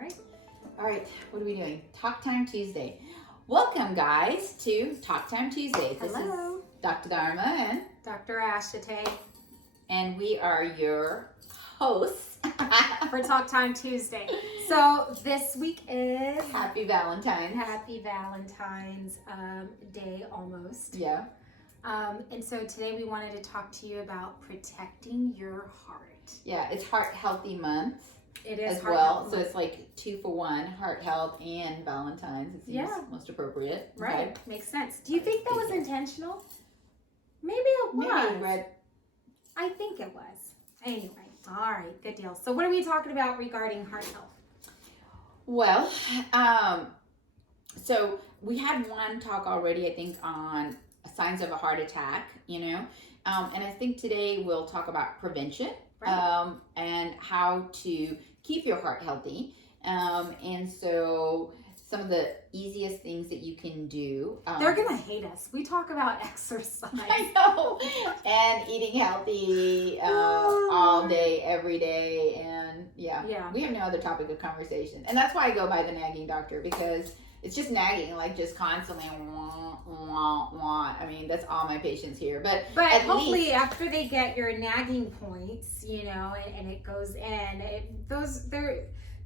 right. All right, what are we doing? Talk Time Tuesday. Welcome, guys, to Talk Time Tuesday. This Hello. is Dr. Dharma Dr. Ashtate and we are your hosts for Talk Time Tuesday. So this week is Happy Valentine's. Happy Valentine's Day almost. Yeah. And so today we wanted to talk to you about protecting your heart. Yeah, it's Heart Healthy Month. It is as Heart well. Health So Month. it's like 2 for 1, heart health and Valentine's. It seems most appropriate. Right. Okay. Makes sense. Do you think that was intentional? Maybe it was. Maybe read. I think it was. Anyway, all right, good deal. So what are we talking about regarding heart health? Well, so we had one talk already, I think, on signs of a heart attack, and I think today we'll talk about prevention, Right. And how to keep your heart healthy. And so some of the easiest things that you can do. They're going to hate us. We talk about exercise. I know. And eating healthy all day, every day. And Yeah. we have no other topic of conversation. And that's why I go by the nagging doctor, because it's just nagging, like just constantly wah, wah, wah. I mean, that's all my patients hear. But at hopefully least, after they get your nagging points, and it goes in,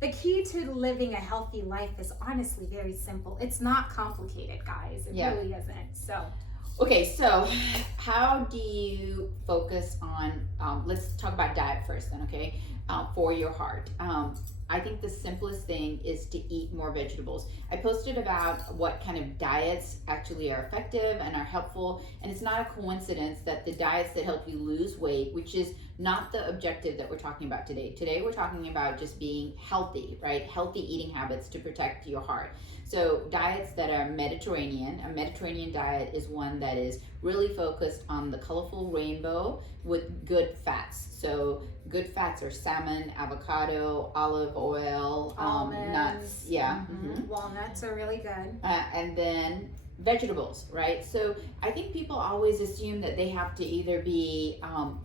the key to living a healthy life is honestly very simple. It's not complicated, guys. It really isn't. So. Okay, so how do you focus on, let's talk about diet first then, okay, for your heart. I think the simplest thing is to eat more vegetables. I posted about what kind of diets actually are effective and are helpful, and it's not a coincidence that the diets that help you lose weight, which is not the objective that we're talking about today. Today we're talking about just being healthy, right? Healthy eating habits to protect your heart. So diets that are Mediterranean, a Mediterranean diet is one that is really focused on the colorful rainbow with good fats. So good fats are salmon, avocado, olive oil, Almonds, nuts. Walnuts are really good. And then vegetables, right? So I think people always assume that they have to either be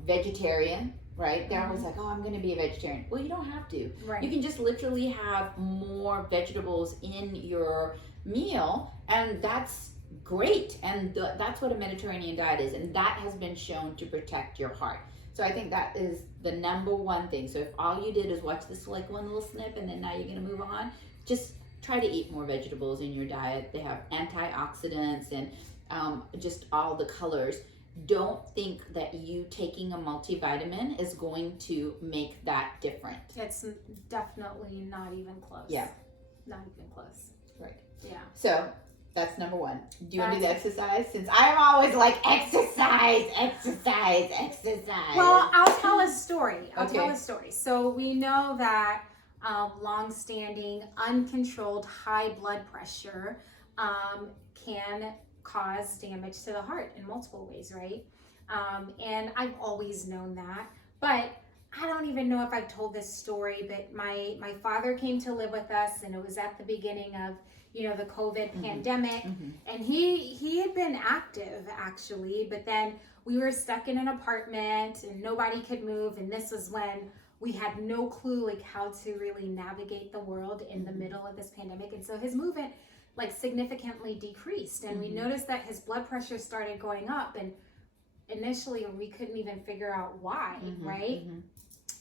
vegetarian, right? They're always like, oh, I'm going to be a vegetarian. Well, you don't have to. Right. You can just literally have more vegetables in your meal, and that's great. And that's what a Mediterranean diet is, and that has been shown to protect your heart. So I think that is the number one thing. So if all you did is watch this like one little snip and then now you're going to move on, just try to eat more vegetables in your diet. They have antioxidants and just all the colors. Don't think that you taking a multivitamin is going to make that different. It's definitely not even close. Yeah. Not even close. Right. Yeah. So that's number one. Do you want to do the exercise? Since I'm always like, exercise. Well, I'll tell a story. Okay. So we know that long-standing, uncontrolled high blood pressure can cause damage to the heart in multiple ways, right? And I've always known that, but I don't even know if I've told this story, but my father came to live with us, and it was at the beginning of the COVID pandemic, and he had been active actually, but then we were stuck in an apartment and nobody could move, and this was when we had no clue like how to really navigate the world in the middle of this pandemic, and so his movement like significantly decreased, and we noticed that his blood pressure started going up, and initially we couldn't even figure out why, right?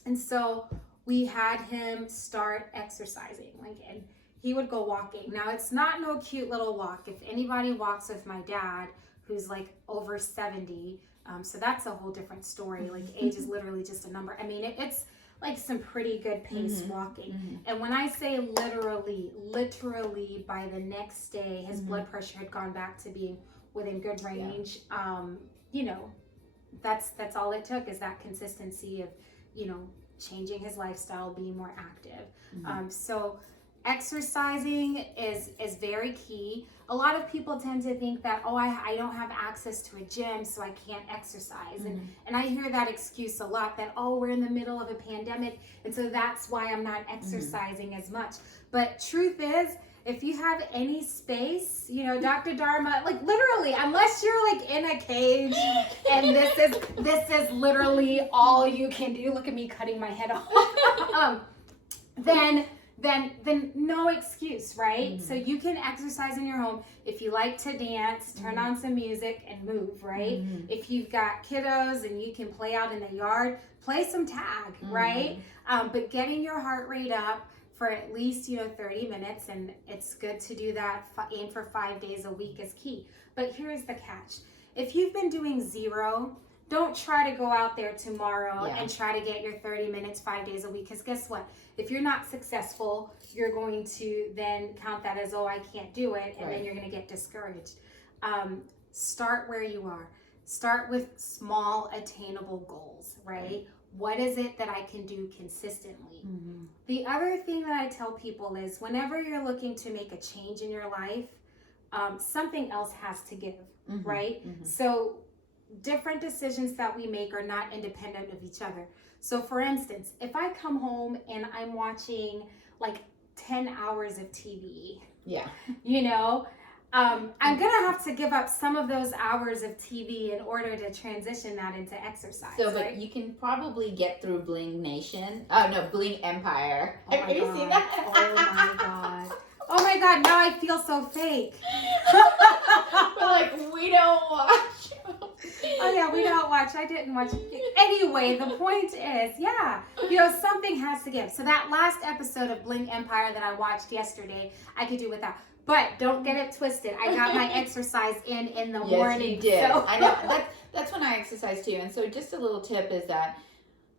And so we had him start exercising, and he would go walking. Now it's not no cute little walk. If anybody walks with my dad, who's like over 70, so that's a whole different story. Like age is literally just a number. I mean, it's like some pretty good pace walking. And when I say literally by the next day, his blood pressure had gone back to being within good range. That's all it took, is that consistency of, changing his lifestyle, being more active. So exercising is very key. A lot of people tend to think that, I don't have access to a gym, so I can't exercise. And I hear that excuse a lot, that, we're in the middle of a pandemic, and so that's why I'm not exercising as much. But truth is, if you have any space, Dr. Dharma, like literally, unless you're like in a cage and this is literally all you can do. Look at me cutting my head off. Then then no excuse, right? So you can exercise in your home. If you like to dance, turn on some music and move, right? If you've got kiddos and you can play out in the yard, play some tag, right? But getting your heart rate up for at least 30 minutes, and it's good to do that. Aim for 5 days a week is key. But here's the catch: if you've been doing 0, don't try to go out there tomorrow and try to get your 30 minutes 5 days a week, because guess what? If you're not successful, you're going to then count that as, oh, I can't do it, and then you're going to get discouraged. Start where you are. Start with small, attainable goals, right? What is it that I can do consistently? The other thing that I tell people is whenever you're looking to make a change in your life, something else has to give, right? So different decisions that we make are not independent of each other. So for instance, if I come home and I'm watching like 10 hours of TV, I'm gonna have to give up some of those hours of TV in order to transition that into exercise. So, but right? you can probably get through Bling Nation. Bling Empire. Oh Have you my seen God. that? Oh my God, now I feel so fake. But like, we don't watch. Oh yeah, we don't watch. I didn't watch. Anyway, the point is, something has to give. So that last episode of Bling Empire that I watched yesterday, I could do without. But don't get it twisted. I got my exercise in the morning. Yes, you did. So. I know. That's when I exercise too. And so just a little tip is that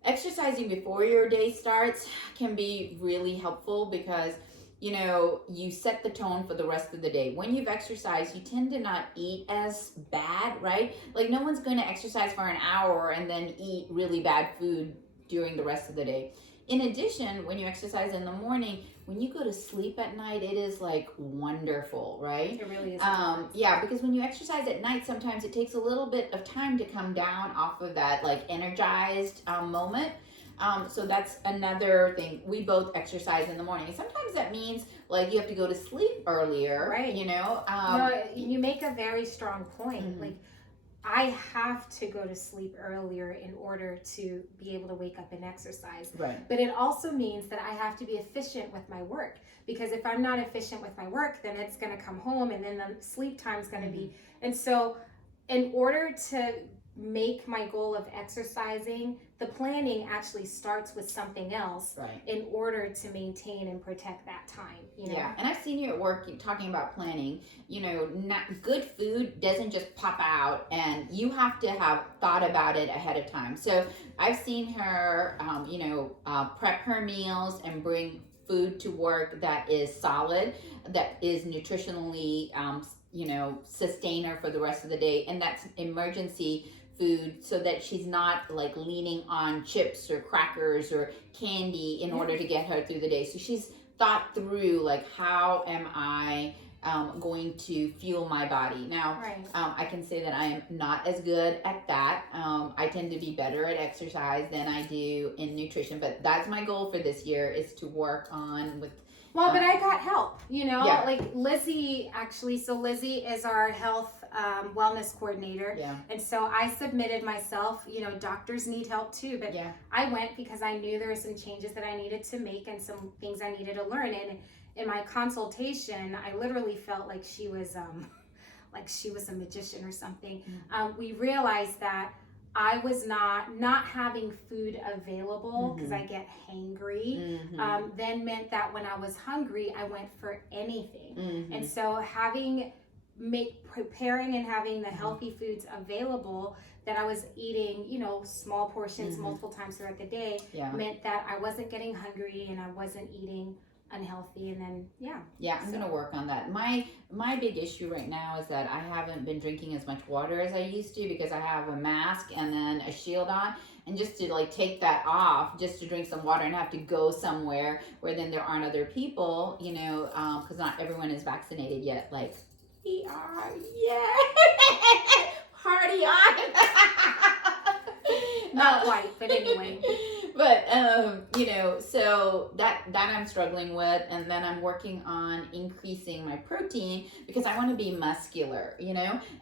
exercising before your day starts can be really helpful because you set the tone for the rest of the day. When you've exercised, you tend to not eat as bad, right? Like no one's going to exercise for an hour and then eat really bad food during the rest of the day. In addition, when you exercise in the morning, when you go to sleep at night, it is like wonderful, right? It really is. Because when you exercise at night, sometimes it takes a little bit of time to come down off of that like energized moment. So that's another thing. We both exercise in the morning. And sometimes that means like you have to go to sleep earlier, right? You make a very strong point. Like I have to go to sleep earlier in order to be able to wake up and exercise. Right. But it also means that I have to be efficient with my work, because if I'm not efficient with my work, then it's going to come home and then the sleep time's going to be. And so in order to make my goal of exercising, the planning actually starts with something else in order to maintain and protect that time. Yeah, and I've seen you at work talking about planning. Not good food doesn't just pop out, and you have to have thought about it ahead of time. So I've seen her, prep her meals and bring food to work that is solid, that is nutritionally, sustain her for the rest of the day, and that's emergency food, so that she's not like leaning on chips or crackers or candy in order to get her through the day. So she's thought through like, how am I going to fuel my body? Now, I can say that I am not as good at that. I tend to be better at exercise than I do in nutrition, but that's my goal for this year, is to work on with. Well, but I got help, like Lizzie actually. So Lizzie is our health wellness coordinator. Yeah. And so I submitted myself, doctors need help too, but I went because I knew there were some changes that I needed to make and some things I needed to learn. And in my consultation, I literally felt like she was a magician or something. We realized that I was not having food available because I get hangry, then meant that when I was hungry, I went for anything. And so preparing and having the healthy foods available that I was eating, small portions multiple times throughout the day meant that I wasn't getting hungry and I wasn't eating unhealthy. And then I'm gonna work on that. My big issue right now is that I haven't been drinking as much water as I used to, because I have a mask and then a shield on, and just to like take that off just to drink some water and have to go somewhere where then there aren't other people, because not everyone is vaccinated yet, like we are. Party on. not quite, but anyway. But so that I'm struggling with, and then I'm working on increasing my protein because I want to be muscular,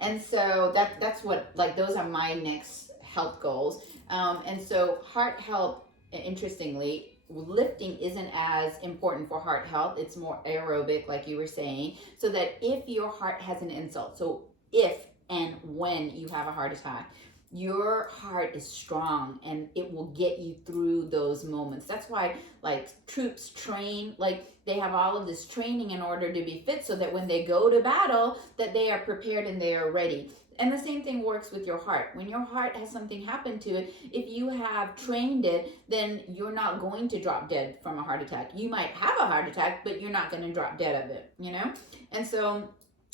and so that's what, like, those are my next health goals. And so heart health, interestingly, lifting isn't as important for heart health. It's more aerobic, like you were saying, so that if your heart has an insult, so if and when you have a heart attack, your heart is strong and it will get you through those moments. That's why, like, troops train, like they have all of this training in order to be fit, so that when they go to battle, that they are prepared and they are ready. And the same thing works with your heart. When your heart has something happen to it, if you have trained it, then you're not going to drop dead from a heart attack. You might have a heart attack, but you're not going to drop dead of it, you know? And so,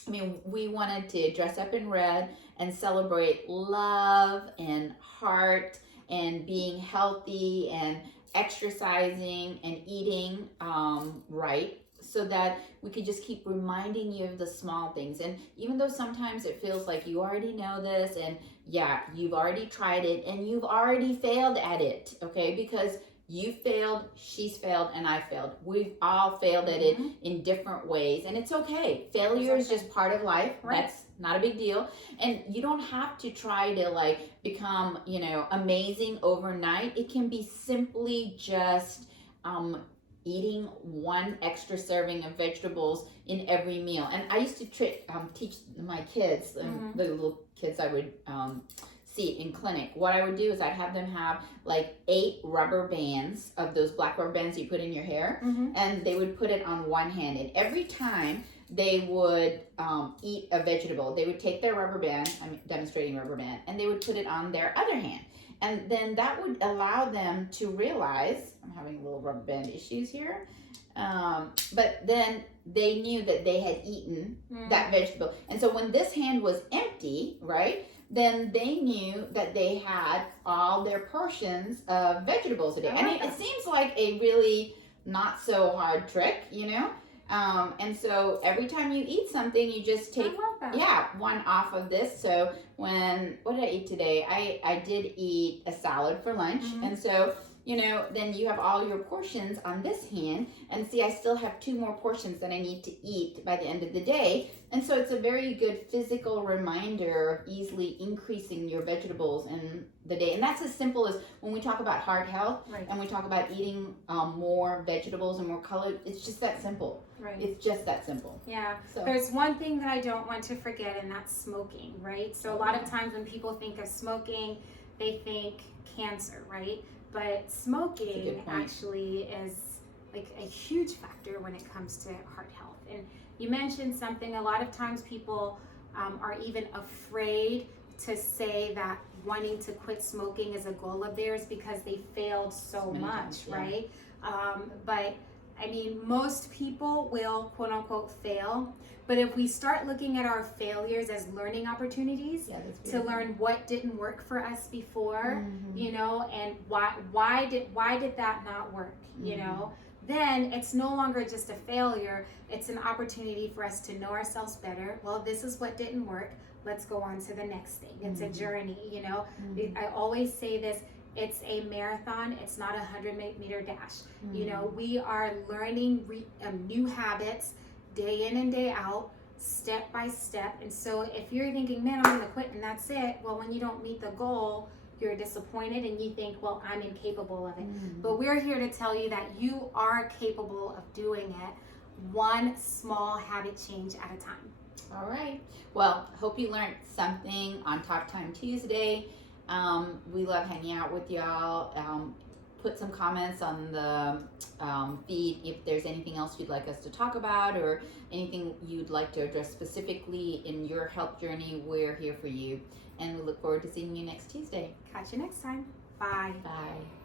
I mean, we wanted to dress up in red and celebrate love and heart and being healthy and exercising and eating right, so that we could just keep reminding you of the small things. And even though sometimes it feels like you already know this, and yeah, you've already tried it and you've already failed at it, okay? Because you failed, she's failed, and I failed. We've all failed at it in different ways, and it's okay. Failure is just part of life. Right. That's not a big deal. And you don't have to try to like become, you know, amazing overnight. It can be simply just eating one extra serving of vegetables in every meal. And I used to teach my kids, the little kids I would see in clinic. What I would do is I'd have them have like 8 rubber bands of those black rubber bands you put in your hair, and they would put it on one hand. And every time they would eat a vegetable, they would take their rubber band, I'm demonstrating rubber band, and they would put it on their other hand. And then that would allow them to realize, I'm having little rubber band issues here, but then they knew that they had eaten that vegetable. And so when this hand was empty, right, then they knew that they had all their portions of vegetables a day. And it seems like a really not so hard trick, you know? And so every time you eat something, you just take one off of this. So what did I eat today? I did eat a salad for lunch. And so, you know, then you have all your portions on this hand, and see, I still have 2 more portions that I need to eat by the end of the day. And so it's a very good physical reminder of easily increasing your vegetables in the day. And that's as simple as when we talk about heart health, and we talk about eating more vegetables and more color. It's just that simple. Right. It's just that simple. Yeah. So there's one thing that I don't want to forget, and that's smoking, right? So a lot of times when people think of smoking, they think cancer, right? But smoking actually is like a huge factor when it comes to heart health. And you mentioned something, a lot of times people are even afraid to say that wanting to quit smoking is a goal of theirs because they failed so much, right? But I mean, most people will quote unquote fail, but if we start looking at our failures as learning opportunities to learn what didn't work for us before, you know, and why did that not work, you know, then it's no longer just a failure, it's an opportunity for us to know ourselves better. Well, this is what didn't work, let's go on to the next thing. It's a journey, you know. I always say this, it's a marathon, it's not a 100-meter dash. You know, we are learning new habits day in and day out, step by step. And so if you're thinking, man, I'm gonna quit and that's it, well, when you don't meet the goal, you're disappointed and you think, well, I'm incapable of it. But we're here to tell you that you are capable of doing it, one small habit change at a time. All right. Well, hope you learned something on Talk Time Tuesday. We love hanging out with y'all. Put some comments on the feed if there's anything else you'd like us to talk about or anything you'd like to address specifically in your health journey. We're here for you, and we look forward to seeing you next Tuesday. Catch you next time. Bye. Bye.